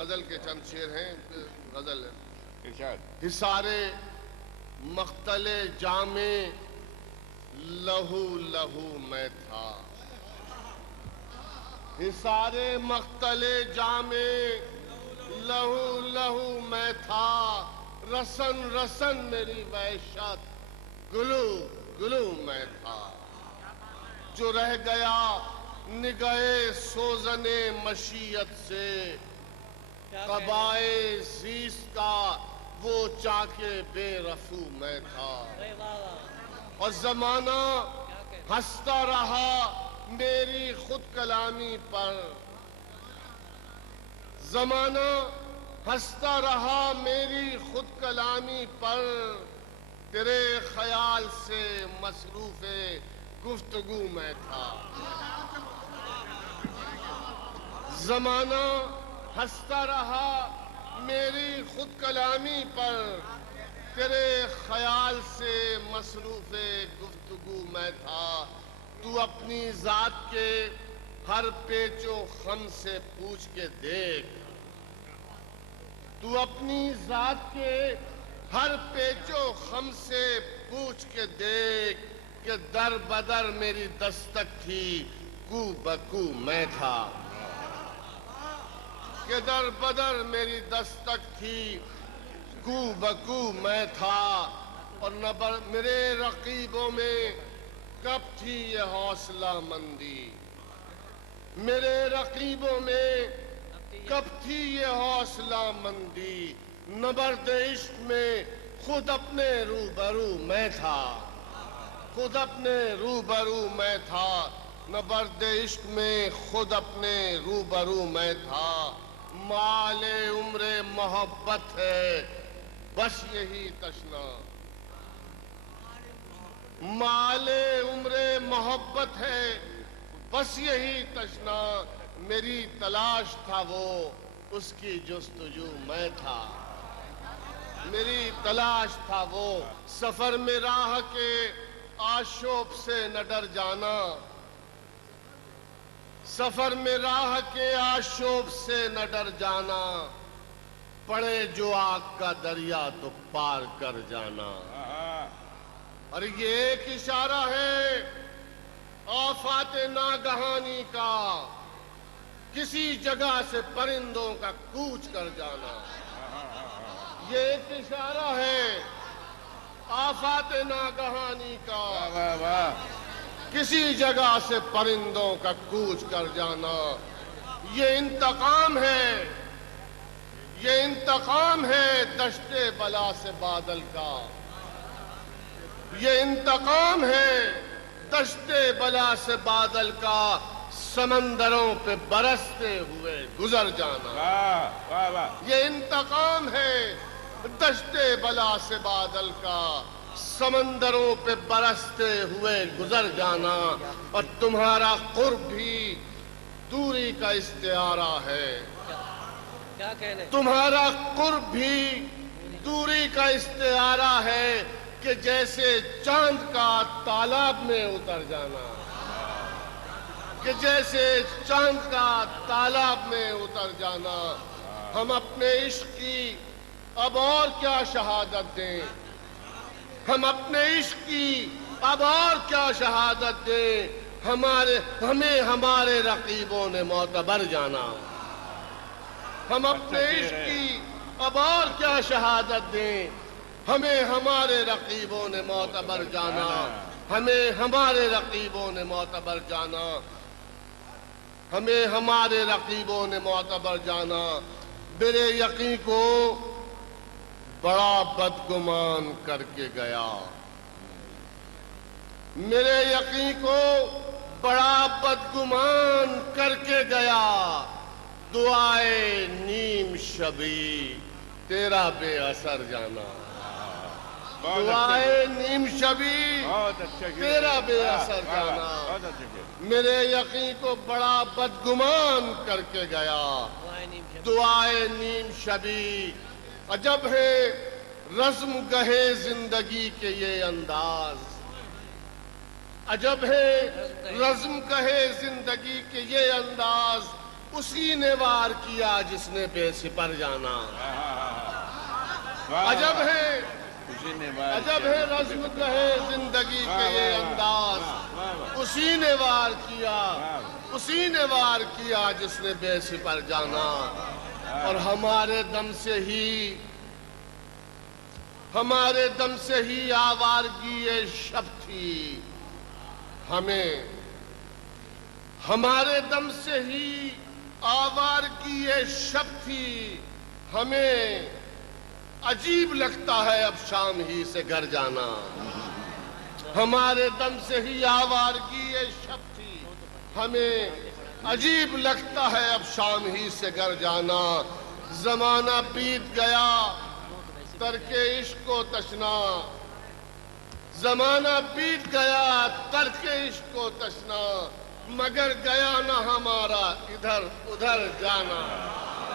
غزل کے چند شعر ہیں. غزل ہے. ارشاد. حصارِ مقتل جام لہو لہو میں تھا. حصارِ مقتل جام لہو لہو میں تھا. رسن رسن میری وحشت گلو گلو میں تھا. جو رہ گیا نگہِ سوزن مشیت سے قبائے زیست کا وہ چاکے بے رفو میں تھا. اور زمانہ ہنستا رہا میری خود کلامی پر. زمانہ ہنستا رہا میری خود کلامی پر. تیرے خیال سے مصروف گفتگو میں تھا. زمانہ ہنستا رہا میری خود کلامی پر. تیرے خیال سے مصروف گفتگو میں تھا. تو اپنی ذات کے ہر پیچ و خم سے پوچھ کے دیکھ. تو اپنی ذات کے ہر پیچ و خم سے پوچھ کے دیکھ کہ در بدر میری دستک تھی کو بکو میں تھا. کہ در بدر میری دستک تھی کو بکو میں تھا. اور میرے رقیبوں میں کب تھی یہ حوصلہ مندی. میرے رقیبوں میں کب تھی یہ حوصلہ مندی. نبرد عشق میں خود اپنے روبرو میں تھا. خود اپنے روبرو میں تھا. نبرد عشق میں خود اپنے روبرو میں تھا. مال عمر محبت ہے بس یہی تشنا. مال عمر محبت ہے بس یہی تشنا. میری تلاش تھا وہ اس کی جستجو میں تھا. میری تلاش تھا وہ سفر میں راہ کے آشوب سے نہ ڈر جانا. سفر میں راہ کے آشوب سے نہ ڈر جانا. پڑے جو آگ کا دریا تو پار کر جانا. اور یہ ایک اشارہ ہے آفات ناگہانی کا. کسی جگہ سے پرندوں کا کوچ کر جانا. یہ ایک اشارہ ہے آفات ناگہانی کا. کسی جگہ سے پرندوں کا کوچ کر جانا. یہ انتقام ہے. یہ انتقام ہے دشت بلا سے بادل کا. یہ انتقام ہے دشت بلا سے بادل کا. سمندروں پہ برستے ہوئے گزر جانا. یہ انتقام ہے دشت بلا سے بادل کا. سمندروں پہ برستے ہوئے گزر جانا. اور تمہارا قرب بھی دوری کا استعارہ ہے. تمہارا قرب بھی دوری کا استعارہ ہے کہ جیسے چاند کا تالاب میں اتر جانا. کہ جیسے چاند کا تالاب میں اتر جانا. ہم اپنے عشق کی اب اور کیا شہادت دیں. ہم اپنے عشق کی اب اور کیا شہادت دیں. ہمیں ہمارے رقیبوں نے معتبر جانا. ہم اپنے عشق کی اب اور کیا شہادت دیں. ہمیں ہمارے رقیبوں نے معتبر جانا. ہمیں ہمارے رقیبوں نے معتبر جانا. ہمیں ہمارے رقیبوں نے معتبر جانا. میرے یقین کو بڑا بدگمان کر کے گیا. میرے یقین کو بڑا بدگمان کر کے گیا. دعائے نیم شبی تیرا بے اثر جانا. دعائے نیم شبی تیرا بے اثر جانا. میرے یقین کو بڑا بدگمان کر کے گیا. دعائے نیم شبی. عجب ہے رزم گہے زندگی کے یہ انداز. عجب ہے رزم گہے زندگی کے یہ انداز. اسی نے وار کیا جس نے بے سپر جانا. عجب ہے رزم کہے زندگی کے یہ انداز. اسی نے وار کیا جس نے بے سپر جانا. اور ہمارے دم سے ہی آوارگی یہ شب تھی. ہمارے دم سے ہی آوارگی یہ شب تھی. ہمیں عجیب لگتا ہے اب شام ہی سے گھر جانا. ہمارے دم سے ہی آوارگی یہ شب تھی. ہمیں عجیب لگتا ہے اب شام ہی سے گھر جانا. زمانہ بیت گیا ترک عشق و تشنا. زمانہ بیت گیا ترک عشق و تشنا. مگر گیا نہ ہمارا ادھر ادھر جانا.